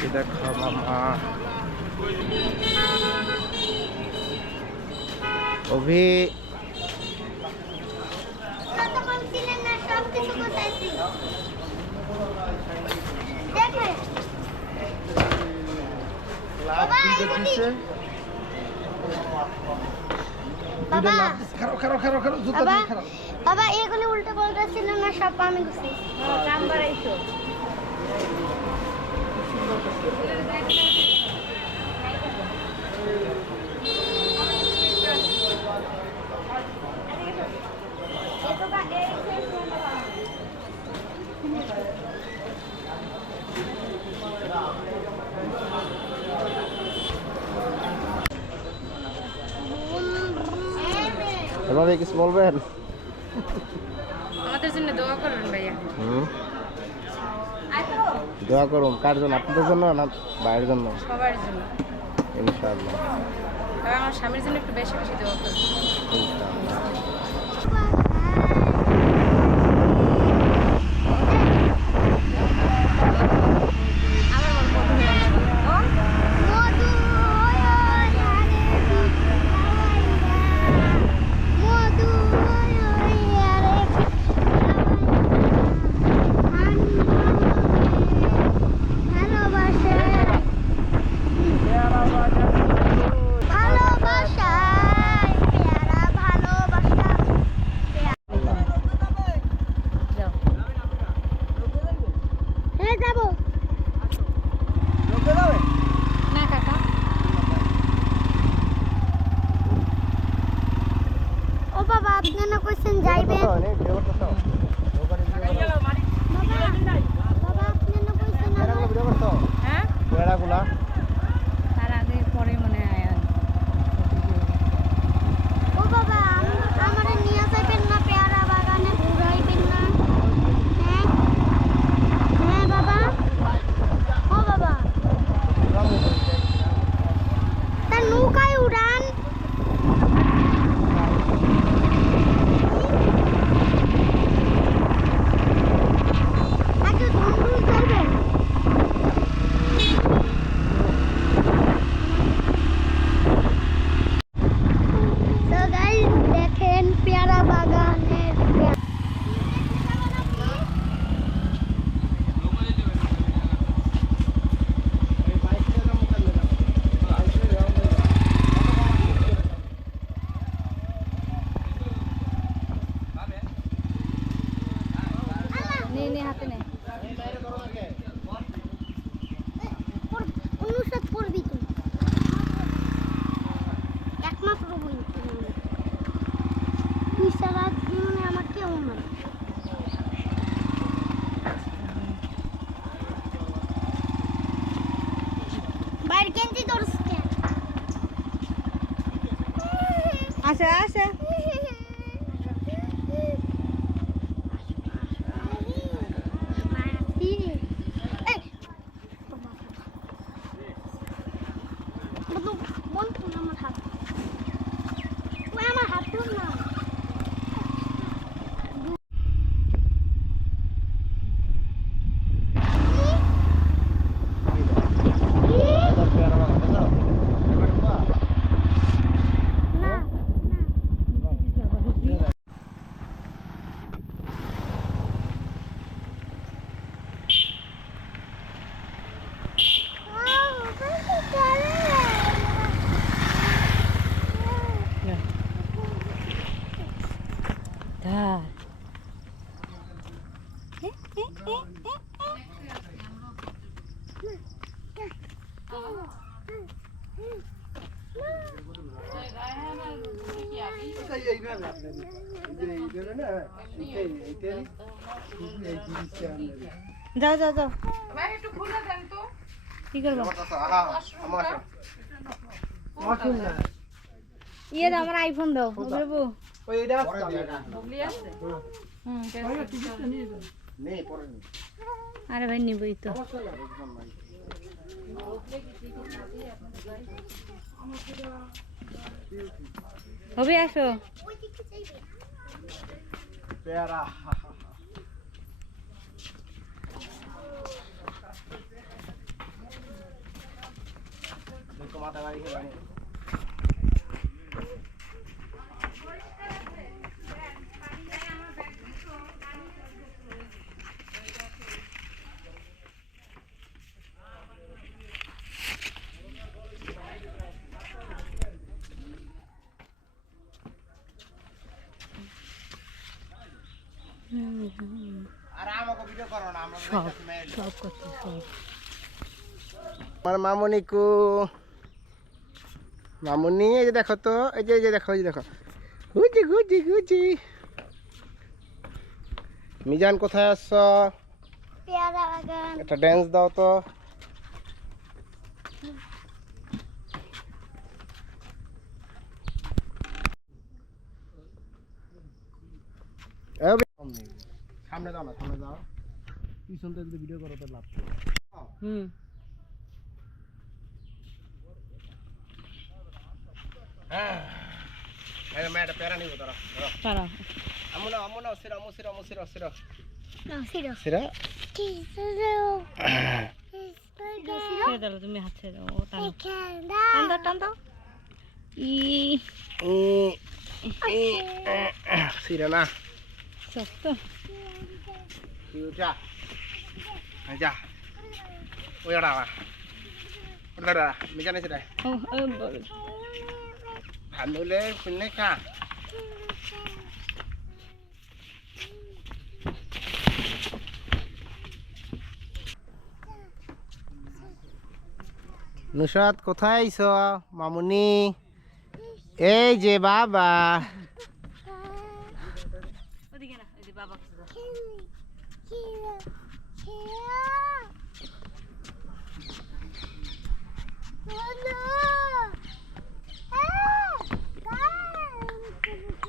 देखो मामा अभी বাবা এগুলো উল্টো পাল্টা ছিল না সব আমি গুছি কাম বাড়াইছো এভাবে কিছু বলবেন আমাদের জন্য দোয়া করুন ভাইয়া দোয়া করুন কার জন্য আপনাদের জন্য না ভাইয়ের জন্য সবার জন্য ইনশাআল্লাহ আর আমার স্বামীর জন্য একটু বেশি বেশি দোয়া করুন ইনশাআল্লাহ আচ্ছা আচ্ছা যাও যাও যাও কি করবো ইয়ে দাও আমার আইফোন দাও বুঝবো আরে ভাই নিবই তো হবে আসো পেয়ারা মাথা বাড়ি খেলাম আর আমাকে ভিডিও করো না আমরা সব করতে সব আমার মামুনিকু মামুনি এই যে দেখো তো এই যে দেখো গুজি গুজি গুজি মিজান কোথায় আসছো পেয়ারা বাগান একটা ড্যান্স দাও তো সামনে যাও না সামনে যাও পিছন থেকে যদি ভিডিও করো তো লাভ হুম হ্যাঁ ম্যাডাম প্যারা নিব তোরা পারা আমুনা সিরা না সিরো সিরা ছেড়ে দাও তুমি হাত ছেড়ে দাও ও টান টান দাও ই সিরা না শক্ত যা যা ওইটা ওটা মিজানে সিরা ও ভানুলে শুনে খা নুসাদ কোথায় আইছ মামুনি এই যে বাবা ওদিকে না ওই যে বাবা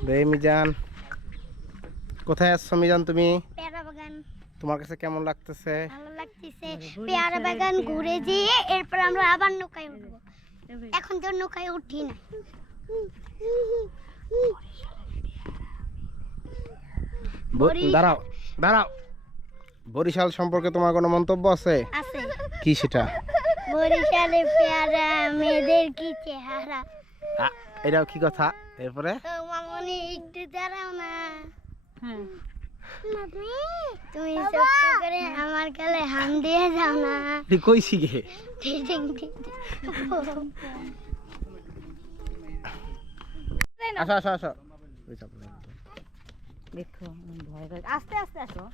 রে মিজান কোথায় আসছো মিজান তুমি পেয়ারা বাগান তোমার কাছে কেমন লাগতেছে ভালো লাগতেছে পেয়ারা বাগান ঘুরে যেয়ে এরপর আমরা আবার নৌকায় উঠবো এখন তো নৌকায় উঠি না দাঁড়াও দাঁড়াও বরিশাল সম্পর্কে তোমার কোনো মন্তব্য আছে আছে কি সেটা বরিশালে পেয়ারা মেয়েদের কি চেহারা এটাও কি কথা এরপরে তো মামনি একটু দাঁড়াও না হ্যাঁ তুমি সত্যি করে আমার গালে হাম দিয়ে যাও না কইছি গে আসো আসো আসো দেখো ভয় করে আস্তে আস্তে আসো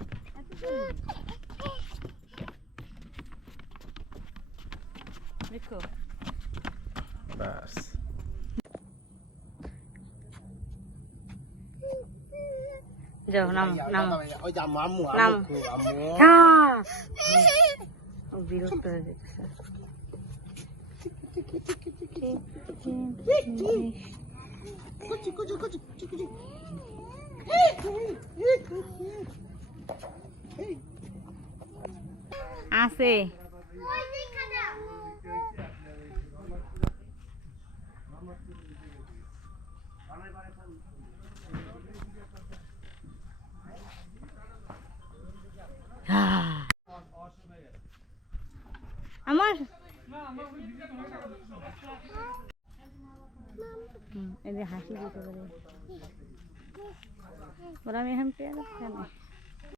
দেখো বাস যাও নাম নাম ওই যে আম্মু নাম। আম্মু ও বিরক্ত হয়ে যাচ্ছে আছে আমার এই যে হাসি দিতে পারে ওরা আমি এখন পেয়ে